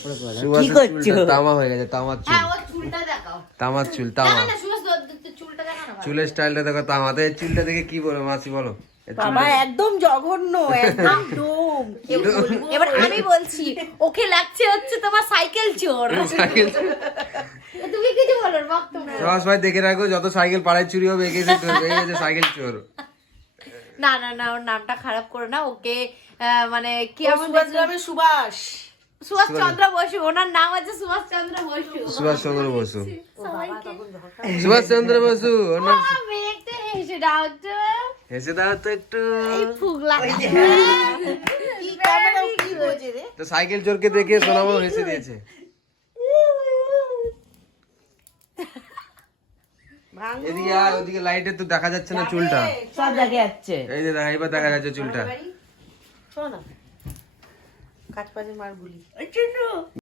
কি করছো? তামা হয়ে গেছে, তামার চুল। হ্যাঁ, ওর চুলটা দেখাও। তামার চুল, তামা। না, না, সুভাষ, চুলটা দেখাও না ভালো। চুলের স্টাইলটা দেখো তামাতে। এই চুলটা দেখে কি বলো মাসি, বলো? এই বাবা চুলটা- একদম জঘন্য, একদম ডুম। এবার আমি বলছি, ওকে লাগছে হচ্ছে তোমার সাইকেল চোর। সাইকেল তুমি কিছু বলো না, বক্তব্য। সুভাষ ভাই দেখে রাখো, যত সাইকেল পাড়ায় চুরি হবে এগিয়ে সাইকেল চোর। না, না, না, ওর নামটা খারাপ করো না। ওকে মানে কি ও সুভাষ গ্রামের সুভাষ। সুভাষ চন্দ্র বসু, ওনার নাম আছে সুভাষ চন্দ্র বসু। সুভাষ চন্দ্র বসু, সবাইকে সুভাষ চন্দ্র বসু ওনার। মেয়েতে হেসে দাও তো, হেসে দাও তো একটু। এই ফুগ লাগছে। কি ক্যামেরা কি বোঝে রে? তো সাইকেল চোরকে দেখে সোনামা হেসে দিয়েছে। এদিকে আর ওদিকে লাইটে তো দেখা যাচ্ছে না চুলটা। সব জায়গায় যাচ্ছে। এই যে দেখা, এবার দেখা যাচ্ছে চুলটা। শোনো না, কাজ পাজে মার গুলি।